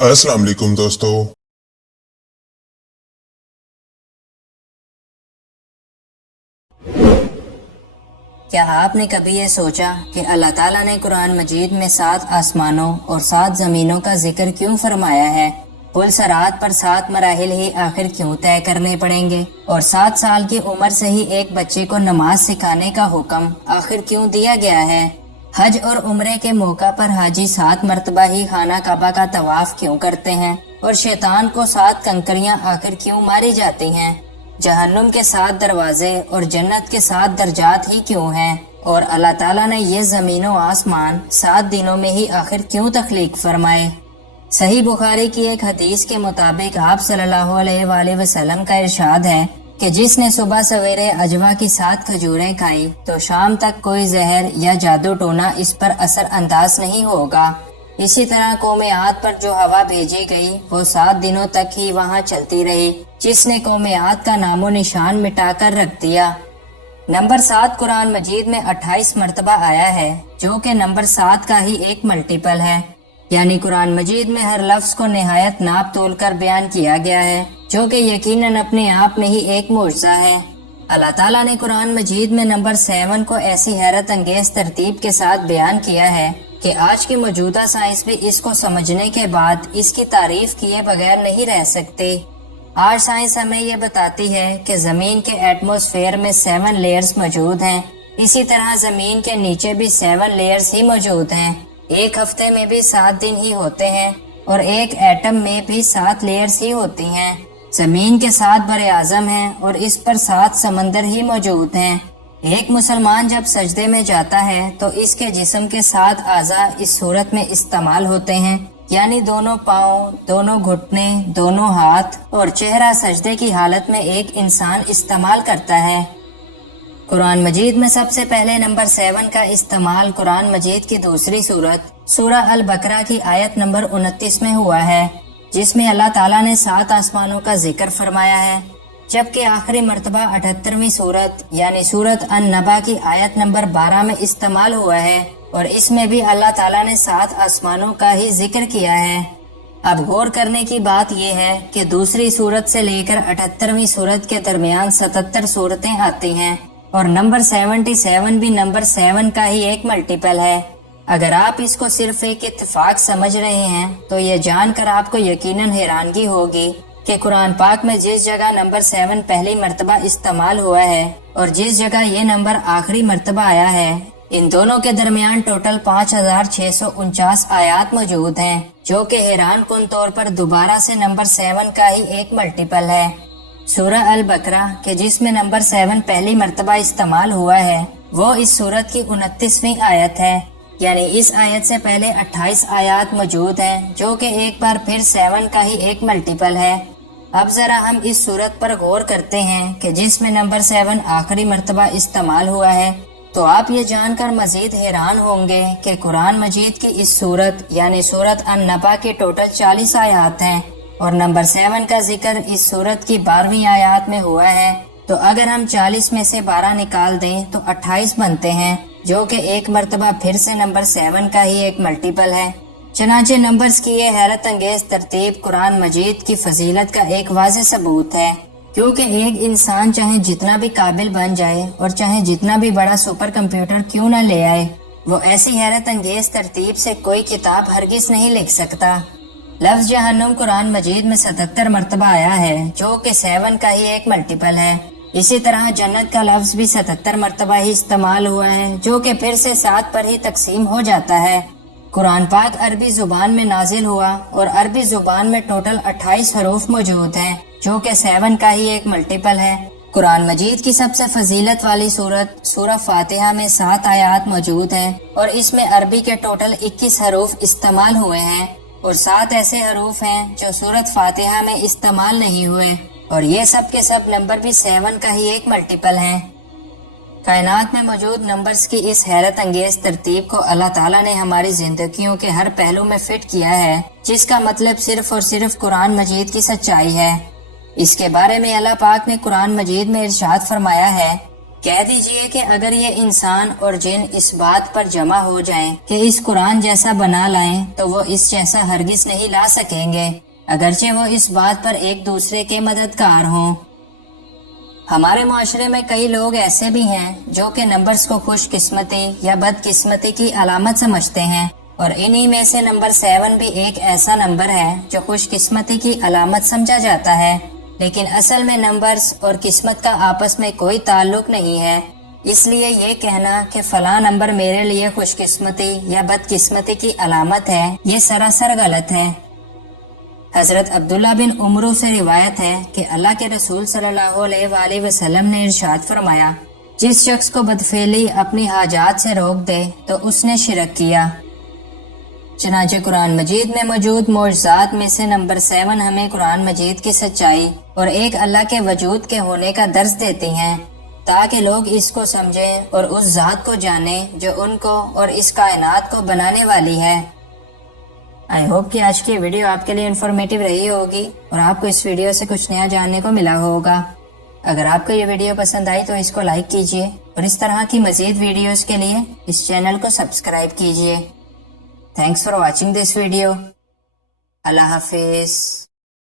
अस्सलाम वालेकुम दोस्तों। क्या आपने कभी ये सोचा कि अल्लाह ताला ने कुरान मजीद में 7 आसमानों और 7 जमीनों का जिक्र क्यों फरमाया है? पुल सरात पर 7 मराहिल ही आखिर क्यों तय करने पड़ेंगे? और 7 साल की उम्र से ही एक बच्चे को नमाज सिखाने का हुक्म आखिर क्यों दिया गया है? हज और उम्रे के मौका पर हाजी 7 मरतबा ही खाना काबा का तवाफ क्यों करते हैं? और शैतान को 7 कंकरियां आखिर क्यों मारी जाती हैं? जहन्नुम के 7 दरवाजे और जन्नत के 7 दर्जात ही क्यों हैं? और अल्लाह ताला ने ये जमीन और आसमान 7 दिनों में ही आखिर क्यों तख्लीक फरमाए? सही बुखारी की एक हदीस के मुताबिक आप सल्लल्लाहु अलैहि वसल्लम का इरशाद है कि जिसने सुबह सवेरे अजवा की 7 खजूरें खाई तो शाम तक कोई जहर या जादू टोना इस पर असर अंदाज नहीं होगा। इसी तरह कौमे आद पर जो हवा भेजी गई वो 7 दिनों तक ही वहाँ चलती रही, जिसने कौमे आद का नामो निशान मिटाकर रख दिया। नंबर 7 कुरान मजीद में 28 मरतबा आया है, जो कि नंबर 7 का ही एक मल्टीपल है। यानी कुरान मजीद में हर लफ्ज को निहायत नाप तोल कर बयान किया गया है, जो कि यकीनन अपने आप में ही एक मुअजिज़ा है। अल्लाह ताला ने कुरान मजीद में नंबर 7 को ऐसी हैरत अंगेज तरतीब के साथ बयान किया है कि आज की मौजूदा साइंस भी इसको समझने के बाद इसकी तारीफ किए बगैर नहीं रह सकते। आज साइंस हमें ये बताती है कि जमीन के एटमॉस्फेयर में 7 लेयर्स मौजूद हैं। इसी तरह जमीन के नीचे भी 7 लेयर्स ही मौजूद हैं। एक हफ्ते में भी 7 दिन ही होते हैं और एक एटम में भी 7 लेयर्स ही होती हैं। जमीन के 7 बरे आजम हैं और इस पर 7 समंदर ही मौजूद हैं। एक मुसलमान जब सजदे में जाता है तो इसके जिस्म के 7 आज़ा इस सूरत में इस्तेमाल होते हैं, यानी दोनों पाँव, दोनों घुटने, दोनों हाथ और चेहरा सजदे की हालत में एक इंसान इस्तेमाल करता है। कुरान मजीद में सबसे पहले नंबर 7 का इस्तेमाल कुरान मजीद की दूसरी सूरत सूरह अल बकरा की आयत नंबर 29 में हुआ है, जिसमें अल्लाह ताला ने 7 आसमानों का जिक्र फरमाया है, जबकि आखिरी मर्तबा 78वीं सूरत यानी सूरत अन-नबा की आयत नंबर 12 में इस्तेमाल हुआ है और इसमें भी अल्लाह ताला ने 7 आसमानों का ही जिक्र किया है। अब गौर करने की बात यह है कि दूसरी सूरत से लेकर 78वीं सूरत के दरमियान 77 सूरतें आती हैं और नंबर 77 भी नंबर 7 का ही एक मल्टीपल है। अगर आप इसको सिर्फ एक इत्तेफाक समझ रहे हैं तो ये जानकर आपको यकीनन हैरानगी होगी कि कुरान पाक में जिस जगह नंबर 7 पहली मर्तबा इस्तेमाल हुआ है और जिस जगह ये नंबर आखिरी मर्तबा आया है, इन दोनों के दरमियान टोटल 5649 आयात मौजूद हैं, जो कि हैरान कुन तौर पर दोबारा से नंबर 7 का ही एक मल्टीपल है। सूरह अल बकरा के जिसमें नंबर 7 पहली मर्तबा इस्तेमाल हुआ है वो इस सूरत की 29वीं आयत है, यानी इस आयत से पहले 28 आयात मौजूद हैं, जो कि एक बार फिर 7 का ही एक मल्टीपल है। अब जरा हम इस सूरत पर गौर करते हैं कि जिसमें नंबर 7 आखिरी मर्तबा इस्तेमाल हुआ है, तो आप ये जानकर मजीद हैरान होंगे कि कुरान मजीद की इस सूरत यानी सूरत अन-नबा की टोटल 40 आयात हैं और नंबर 7 का जिक्र इस सूरत की 12वीं आयत में हुआ है। तो अगर हम 40 में से 12 निकाल दें तो 28 बनते हैं, जो कि एक मर्तबा फिर से नंबर 7 का ही एक मल्टीपल है। चनाचे नंबर्स की ये हैरत अंगेज तरतीब कुरान मजीद की फजीलत का एक वाज़ेह सबूत है, क्योंकि एक इंसान चाहे जितना भी काबिल बन जाए और चाहे जितना भी बड़ा सुपर कंप्यूटर क्यों न ले आए, वो ऐसी हैरत अंगेज तरतीब से कोई किताब हरगिज नहीं लिख सकता। लफ्ज जहन्नुम कुरान मजीद में 77 मरतबा आया है, जो कि 7 का ही एक मल्टीपल है। इसी तरह जन्नत का लफ्ज भी 77 मरतबा ही इस्तेमाल हुआ है, जो कि फिर से 7 पर ही तकसीम हो जाता है। कुरान पाक अरबी जुबान में नाजिल हुआ और अरबी जुबान में टोटल 28 हरूफ मौजूद हैं, जो कि 7 का ही एक मल्टीपल है। कुरान मजीद की सबसे फजीलत वाली सूरत सूरह फातिहा में 7 आयात मौजूद हैं और इसमें अरबी के टोटल 21 हरूफ इस्तेमाल हुए हैं और 7 ऐसे हरूफ हैं जो सूरत फातिहा में इस्तेमाल नहीं हुए और ये सब के सब नंबर भी 7 का ही एक मल्टीपल हैं। कायनात में मौजूद नंबर्स की इस हैरत अंगेज तरतीब को अल्लाह ताला ने हमारी जिंदगियों के हर पहलू में फिट किया है, जिसका मतलब सिर्फ और सिर्फ कुरान मजीद की सच्चाई है। इसके बारे में अल्लाह पाक ने कुरान मजीद में इरशाद फरमाया है کہہ دیجئے کہ اگر یہ انسان اور جن اس بات پر جمع ہو جائیں کہ اس قرآن جیسا بنا لائیں تو وہ اس جیسا ہرگز نہیں لا سکیں گے، اگرچہ وہ اس بات پر ایک دوسرے کے مددگار ہوں۔ ہمارے معاشرے میں کئی لوگ ایسے بھی ہیں جو کہ نمبرز کو خوش قسمتی یا بد قسمتی کی علامت سمجھتے ہیں، اور انہی میں سے نمبر 7 بھی ایک ایسا نمبر ہے جو خوش قسمتی کی علامت سمجھا جاتا ہے، لیکن اصل میں نمبرز اور قسمت کا آپس میں کوئی تعلق نہیں ہے۔ اس لیے یہ کہنا کہ فلاں نمبر میرے لیے خوش قسمتی یا بد قسمتی کی علامت ہے، یہ سراسر غلط ہے۔ حضرت عبداللہ بن عمرو سے روایت ہے کہ اللہ کے رسول صلی اللہ علیہ وآلہ وسلم نے ارشاد فرمایا، جس شخص کو بدفعلی اپنی حاجات سے روک دے تو اس نے شرک کیا۔ چنانچہ قرآن مجید میں موجود معجزات میں سے نمبر 7 ہمیں قرآن مجید کی سچائی اور ایک اللہ کے وجود کے ہونے کا درس دیتی ہیں، تاکہ لوگ اس کو سمجھیں اور اس ذات کو جانیں جو ان کو اور اس کائنات کو بنانے والی ہے۔ آئی ہوپ کہ آج کی ویڈیو آپ کے لیے انفارمیٹیو رہی ہوگی اور آپ کو اس ویڈیو سے کچھ نیا جاننے کو ملا ہوگا۔ اگر آپ کو یہ ویڈیو پسند آئی تو اس کو لائک کیجئے اور اس طرح کی مزید ویڈیوز کے لیے اس چینل کو سبسکرائب کیجئے۔ Thanks for watching this video. اللہ حافظ۔